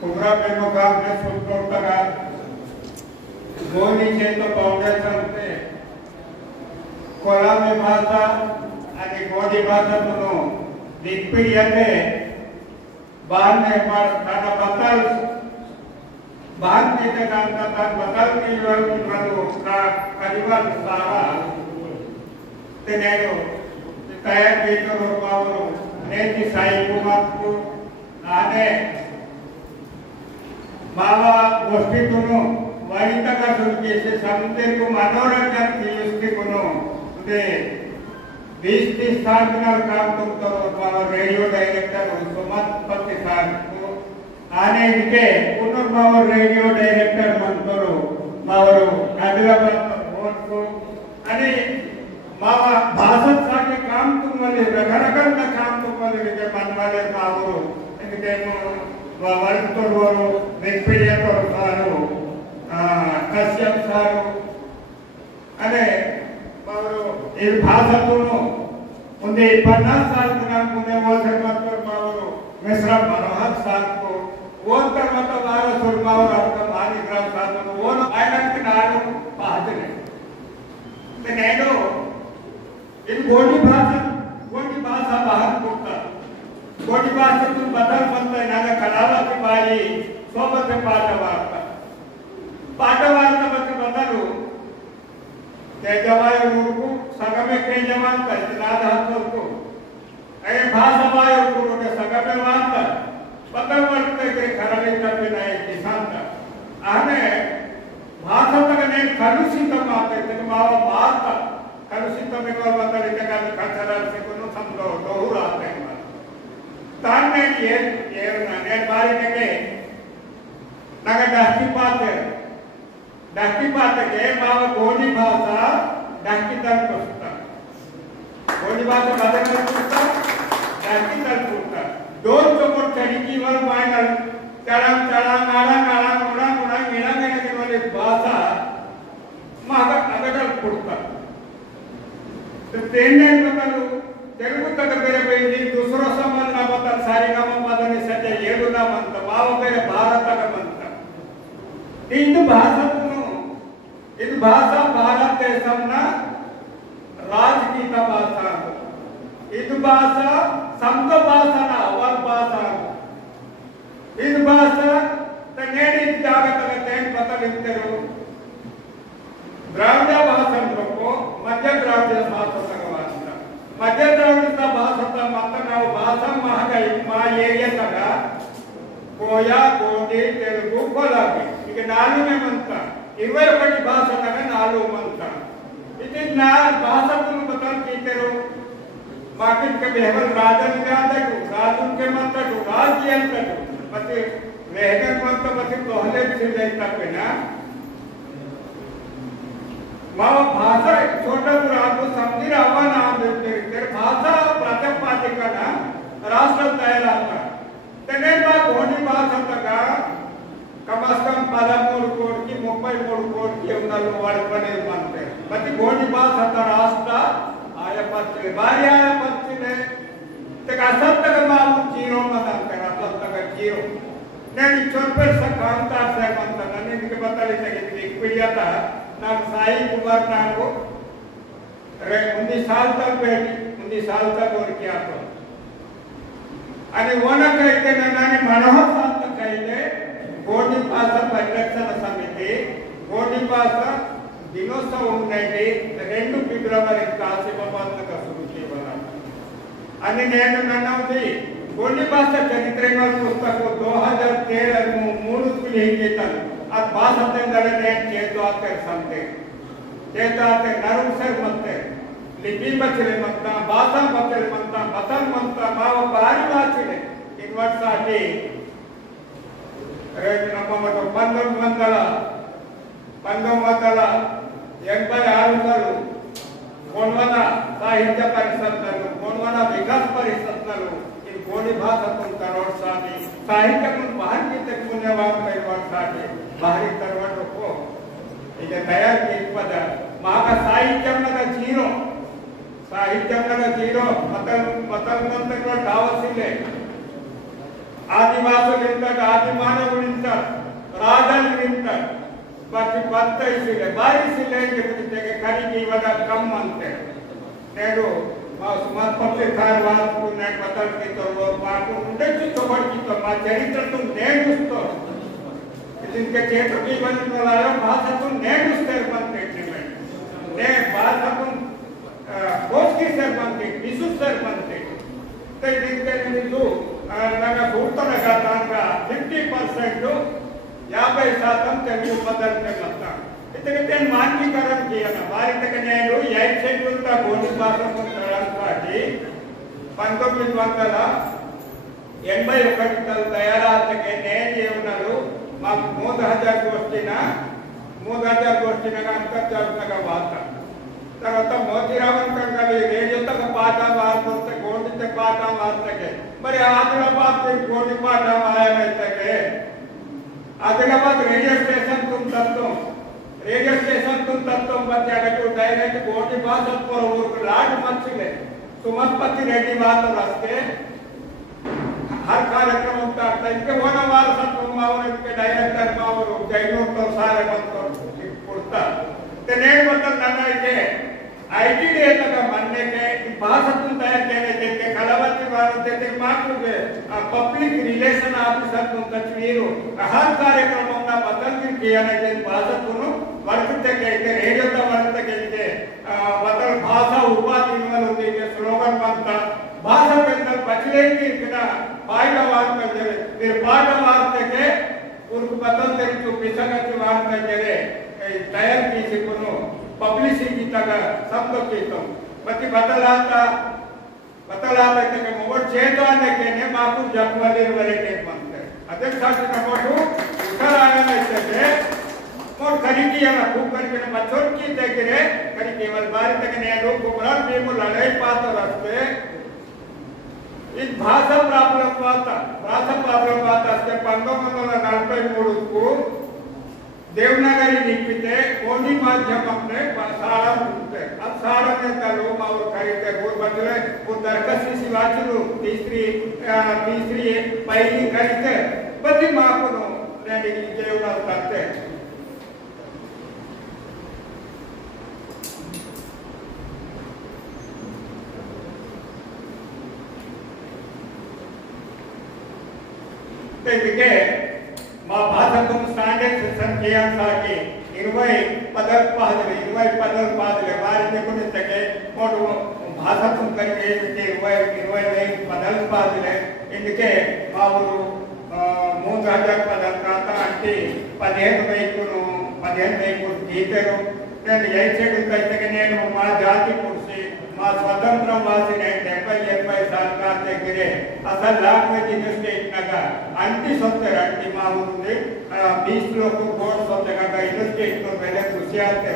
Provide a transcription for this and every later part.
कुमरा प्रेम कांग्रेस उत्तोटगा गोनी चेतो फाउंडेशन से कोलामी भाषा आणि गोडी भाषा तुनो दिग्पियते बाहर ने मार ताना बतल बाहर के कांता ता बतल की वर्ग मनो का कलिवार सारा तेनेरो तयार केतो रोपावरो नेति साई कुमार को आने मावा गोष्ठीतून वैतका सुरकेसे समते को मनोरंजन की दृष्टिकोनो ते 20-30 साल काम तुम तो मावा रेडियो डायरेक्टर सुमत प्रतिसाद को आने इनके पुनर्मावा रेडियो डायरेक्टर मंत्रो मावरो हैदराबाद बोर्ड को अने मावा भाषण साके काम तुम वाले रगरगंद काम तुम वाले के मन वाले मावरो इनके वर्तोरो दिग्विजयतोर सारो कश्यप सारो अने मावरो इस भाषा तुनो उन्हें 50 साल तक मुने वो सरमत्तर मावरो मिश्रा मनोहर साल को वो तरमत वाला सुरमावर आपका मारी ग्राम साल को वो आयरन के नारों पाहते ते नेडो इन गोडी भाषा बाहर कोटा गोडी भाषा तुम बदल बनता नागा कलावा की बारी सोबत पाठवार्ता बदलू ते जवाय रूपु सगमे के जवान का नाद हाथ को अरे भाषा वाय को के सगमे वांता बदल वर्ते के खरले तब नहीं किसान का आने भाषा तक ने कलुषित माते ते मावा वार्ता कलुषित में को बदल के का खचरा से को समझो दोहरा आते हैं ताने ये ने बारी के नगा डाकी पाते के मावा गोडी भाषा डाकी दल पुस्ता गोडी भाषा बदल कर पुस्ता डाकी दल पुस्ता दोन चोकोट चढ़ी की वर माइनल चढ़ांग नाला मुड़ा मीना के वाले भाषा मागा अगडल पुस्ता तो तेने बदलू తెలుగు తగ్గ పేరు పోయింది दूसरो समाज ना बता सारेगा मदनी सत्य ఏడు ना मंत बाव పేరు భారత మంత ఇది భాషను ఇది భాష భారతదేశంన రాజకీయ భాష ఇది భాష సంత భాషన అవర్ భాష ఇది భాష తనేడి జాగతల తేన్ బతలింతరు ద్రావిడ భాషంలో మధ్య ద్రావిడ భాష मध्य द्राविड भाषा मतलब भाषा महागाई मा एरिया तक कोया गोडी तेलुगु कोलाबी इक नालू में मनता 21 भाषा तक नालू मनता इति ना भाषा तुम बता कीतेरो मार्केट के बेहल राजन के आता राजन के मनता राज्य अंतर मते वेगन मनता मते पहले से जाता पे ना मावा भाषा छोटा आपको समझी रहा ना भाषा प्रातिपदिकन राष्ट्र तैयार तेने गोडी भाषा तक कम से कम 13 कोटी की 33 कोटी की उन्नल वाड़पने बनते मत गोडी भाषा का राष्ट्र आया पत्ते बारी आया पत्ते ने तक असर तक मालूम जीरो मत अंतर असर तक जीरो ने छोटे से कांता से बनता ने इनके बता लेते कि विकिपीडिया था ना साई कुमार नाको अरे 19 साल तक बैठी 19 साल तक और क्या तो अरे वो ना कहते ना नानी मनोहर साल तक कहते गोडी भाषा परिरक्षण समिति गोडी भाषा दिनोत्सव उन्नति 2 ఫిబ్రవరి కాశీబాబాద్ शुरू చేయబడాలి అని నేను నన్నది गोडी भाषा చరిత్రగా పుస్తకం 2013 3 लिखिताను आ भाषा तेंदरे ने चेतो आते समते नरु सर मते लिपि बचले मत्ता भाषा बचले मत्ता बतल मत्ता माव बारी वाचिले इन वर्षाटी रे नम्मतो 1986 कोणवना साहित्य परिषद कोणवना विकास परिषद इन गोडी भाषा तुम करोड़ सानी साहित्य को बाहर की तक पुण्यवान कई वर्षाटी बाहरी तरवट को इधे तैयार की पद माका साहित्यम लगा जीरो मतल मंत्र को डावसिले ಆದಿವಾಸಿಗಳಿಂದ ಆದಿಮಾನವರಿಂದ ರಾಜನಿಂದ ಬಾಕಿ ಬತ್ತೈಸಿಲೆ ಬಾರಿಸಿಲೆ ಜೊತೆಗೆ ಕರಿಗೆ ಇವಾಗ ಕಮ್ ಅಂತೆ నేడు మా సుమత్పత్తి కార్వాకు నేను బతల్కితో మాకు ఉండొచ్చు చొబడితో మా చరిత్రతో నేను చూస్తాను దీనికి చేతుకి ఇవ్వడం భాషకు నేను చూస్తారు మనకి నేను భాషకు కోస్కి సార్ మనకి విసుస్తారు మనకి దీనికి నేను నాకు చూస్తానుగా దాంట్లో 50% 50% తెలుగు బదల్కే వస్తాను इतने मानकीकरण किया ना वारी तक నేను 8 షెడ్యూల్ తా బోధి భాషకు తయారాకి 1981 తయారాతకే నేను ఏమన్నారు మాకు 3000 గోష్ఠిన అంతర్జాతీయ వార్త తర్వాత మోతిరామన్ కంగలి రేడియో తక పాట వార్త గోండి తక పాట వార్తకే మరి ఆదిలాబాద్ కి గోండి పాట ఆయమైతకే ఆదిలాబాద్ రేడియో స్టేషన్ तुम तत्व रेडियो स्टेशन तुम तत्व बच्चे अगर डायरेक्ट गोटी बात पर वो लाट मच्छले सुमत्पति रेड्डी बात रास्ते हर कार्यक्रम होता है इनके वन वार सब मावर इनके डायरेक्टर मावर जैनों तो सारे बनतो पुरता ते नेट बंदर नन्ना के आईटी डे तक मानने के भाषा तुम तैयार करने के कलावती वार देते मात्र के पब्लिक रिलेशन ऑफिसर तुम तस्वीरों हर कार्यक्रमों का बदल किया ना जिन भाषा तुम वर्तते के रेडियो ता वर्तते के बदल भाषा उपाधि निवल होती के स्लोगन बनता भाषा के अंदर बचले की बिना फायदा वार्ता जरे फिर फायदा वार्ता के उनको बदल तेरी जो पिछागति वार्ता जरे तैयार की से कोनो पब्लिसिटी तक सब लोग कहते हैं बच्चे बदलाता के मोबाइल चेतो आने के ने माकू जगवाले वाले के बनते अध्यक्ष शास्त्र का मोटू उधर आया नहीं सकते और खरीदी है ना खूब करके ना बच्चों की देखरे करी केवल बारी तक ने लोग कुबरान पे को लड़ाई पाते रास्ते इस भाषा प्रॉब्लम आता इसके 1943 को देवनागरी लिपिते कोनी माध्यम अपने सारा रूपते अब सारा में तलो मावर खरीदे वो बदले वो दरकसी सिवाचलू तीसरी पहली खरीदे बदी माँ को नो लेने की जेवना करते ते మా భాషకు స్టాండర్డ్ సిస్టమ్ చేయాల్సాకి 20 పదల్ పాదలే వారిని కొనితకే మోడు భాషకు కరిగే 20 పదల్ పాదలే ఇందుకే మా ఊరు 3000 పదల్ కాత అంటే 15,000 గీతరు నేను 8 షెడ్యూల్ కైతే నేను మా జాతి కుర్సి మా స్వతంత్రం వాసిన 70-80 సాల్ కాతే గిరే అసలు లాంగ్వేజ్ యూనివర్సిటీ నగా అంటి సొత్తర అంటి మా ఊరుంది 20 लोग बोर्ड सొత్తగా యూనివర్సిటీ తో వెళ్ళే కృషి ఆతే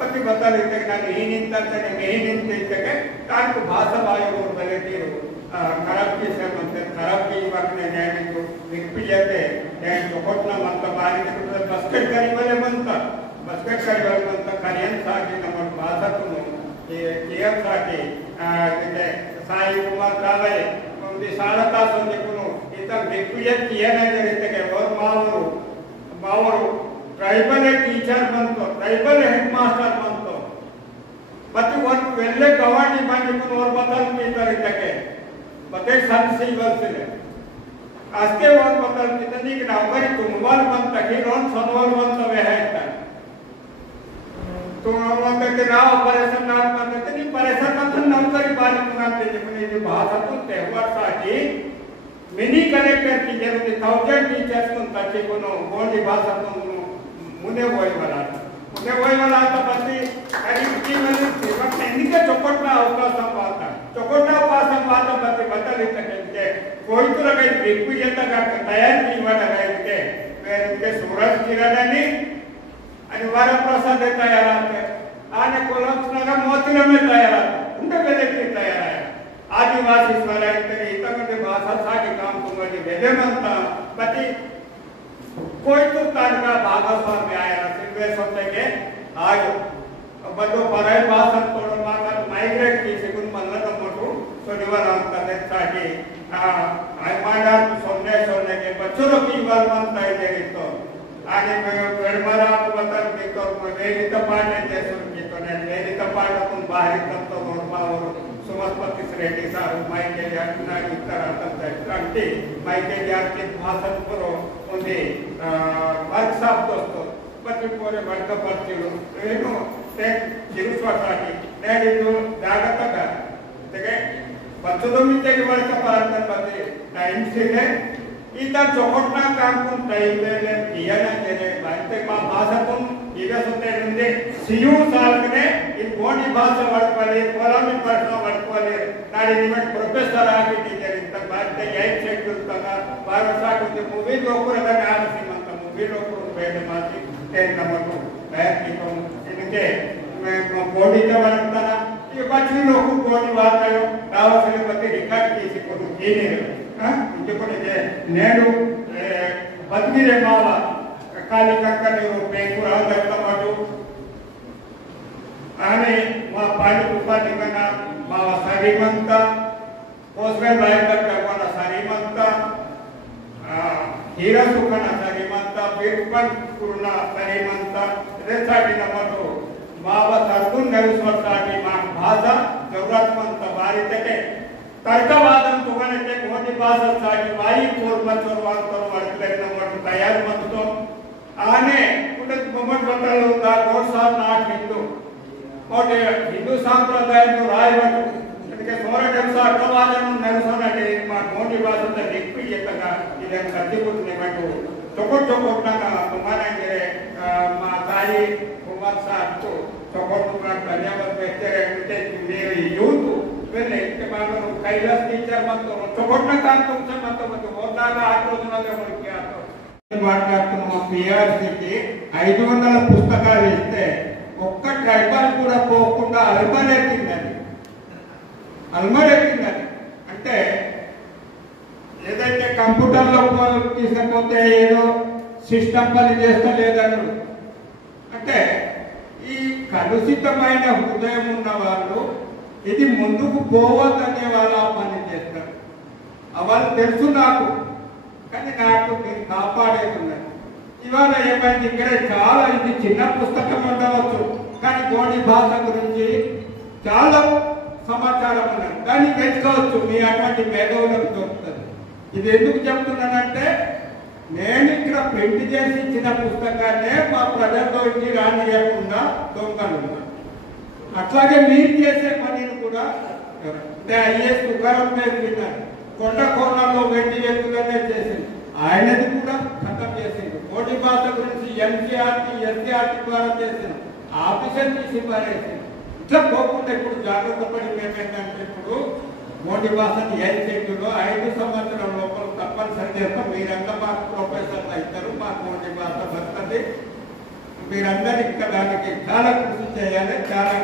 పతి బతాలితే ನಾನು ಈ ನಿಂತಂತನೆ ಮೇನ್ ನಿಂತಿದ್ದಕ್ಕೆ ಕಾಣು ಭಾಷಾ ಬಾಯೋ ಬೆಲೆತೀರು खराब की से मंत्र खराब की वक्त ने न्याय को विकपियते न्याय चोखटना मंत्र बारी के बस्केट करी वाले मंत्र करियन साथी नमक भाषा तुम ये कियन साथी इते साई कुमार रावले उनकी सालता संजय कुनो इतना विकपियत किया नहीं जरिते के और मावरो ट्राइबल टीचर बनतो ट्राइबल हेडमास्टर बनतो बच्चे वन वेल्ले गवानी मांगे कुनो और बदल की तरह के बते संसी वर्षले आज के वन बदल कितनी कि नवरी तुम वाल बनता कि रोन सनवाल बनता वे है तुम बनता कि ना ऑपरेशन ना बनता कि परेशान मतलब नौकरी बारी बनाते जिसमें जो भाषा तो त्योहार साथी मिनी कलेक्टर की जरूरत 1000 टीचर्स को तच्चे को नो बोली भाषा तो मुने वही वाला तो बच्चे करीब की मतलब वक्त इनके चौकटना अवकाशम पाता चौकटना अवकाशम पाता बच्चे बदल इतने कोई तो लगे विकपियत का तैयार की वाला है इनके सूरज किरणनी अनिवार्य प्रसाद तैयार आते आने कोलम्स नगर मोतिला में तैयार आते उनके बेले की तैयार आया आदिवासी स्वरा इतने भाषा सागी काम तुम्हारी वेदे मनता बच्चे कोई तो तारका भागस्वामी आया सिर्फ सोचते के आज बदो पराय भाषा तोड़ मागा माइग्रेट की सिकुन मल्ला नमटू सो निवारण करने सागी आई मांडा सोने ಕಟ್ಟಿ ಮೈಕೆ ಜಾಸ್ತಿ ಭಾಷಣ ಪುರೋ ಒಂದು ವರ್ಕ್ಶಾಪ್ ದೋಸ್ತು ಮತ್ತೆ ಪೂರೆ ವರ್ಗ ಬರ್ತೀವಿ ಏನು ಜಿರುಸ್ವಾಸಾಗಿ నేడు జాగ్రత్తగా అంటే बच्चों में तक वर्क पालन बदले टाइम से है इतना चौकटना काम कुन टाइम ले किया ना तेरे बातें माँ भाषा कुन इधर सुनते रहते सीयू साल के इन कौन भाषा वर्क वाले कोलामी पढ़ना वर्क वाले नारी निमट प्रोफेसर आगे टीचर इन तक बातें यही चेक करता बारह साल के मूवी लोग को अगर आज सीमांत मूवी लोग को पहले मासी टेन नंबर को बैठ की तो इनके मैं बॉडी का बनता ना ये बच्चे लोग को बॉडी बात करो रावण से बच्चे रिकॉर्ड किसी को तो ये नहीं हाँ इनके पर ये नेडू बदली रे मावा काली काका ने वो पेपर आ जाता बाजू आने वहाँ पानी ऊपर निकलना मावा सारी बनता कोसमें बाहर तक करवाना सारी बनता हीरा सुखाना सारी बनता फिर ऊपर कुरना सारी बनता रेसा की नमक तो मावा सरकुन नेरुस्वरसाटी मां भाषा जरूरतमंद बारी तके तर्कवादन तुगने के कोटी भाषा साटी वाई कोरबचोरवान तो वर्तले नंबर तैयार मत तो आने उन्हें मोहम्मद बतल होता गोसा नाट हिंदू और हिंदू संप्रदाय तो राय बट इनके सोरे डेमसा तर्कवादन नेरुस्वरसाटी मां कोटी भाषा तो लिखी ये तका इधर कच्ची कुछ नहीं बैठो चोकोट ना का तुम्हारे मेरे मां ताई कुमार साहब को चोकोट का धन्यवाद देते रहते मेरे यूथ पहले के बाद में कैलाश टीचर मत तो चोकोट ना काम तुमसे मत और ना आठ रोज ना ले मर गया तो बात करते हैं पीआरसी की 500 పుస్తకాలు ఇస్తే ఒక్క ట్రైబల్ కూడా పోకుండా అల్మరెక్కిందని అంటే ఏదైతే కంప్యూటర్లో తీసుకపోతే ఏదో సిస్టమ్ పని చేస్తలేదన్నారు అంటే ఈ కలుషితమైన హృదయం ఉన్న వాళ్ళు ఇది ముందుకు పోవద్దనే వాళ్ళు పని చేస్తారు వాళ్ళు తెలుసు నాకు కానీ నాకు నేను కాపాడేస్తున్నారు ఇవాళ ఏమైంది ఇక్కడ చాలా ఇది చిన్న పుస్తకం ఉండవచ్చు కానీ గోడి భాష గురించి చాలా సమాచారం ఉన్నది దాన్ని తెచ్చుకోవచ్చు మీ అటువంటి మేధావులకు దొరుకుతుంది ఇది ఎందుకు చెప్తున్నానంటే నేను ఇక్కడ ప్రింట్ చేసి ఇచ్చిన పుస్తకాన్నే మా ప్రజల్లోకి రానియకుండా దొంగలు అట్లాగే మీరు చేసే పనిని కూడా ఐఎస్ తుకారం మీద విన్నారు కొండ కోణంలో వెండి వ్యక్తులనే చేసింది ఆయనది కూడా ఖతం చేసింది కోటి భాష గురించి ఎన్సీఆర్టీ ఎస్సీఆర్టీ ద్వారా చేసింది ఆఫీసర్ తీసి పారేసింది ఇట్లా పోకుండా ఇప్పుడు జాగ్రత్త పడి మేమేంటంటే ఇప్పుడు మోడీ భాషను షెడ్యూల్లో 5 సంవత్సరాల లోపల తప్పనిసరి చేస్తాం మీరంతా మాకు ప్రొఫెసర్లు అవుతారు మాకు మోడీ భాష వస్తుంది మీరందరూ ఇంకా దానికి చాలా కృషి చేయాలి చాలా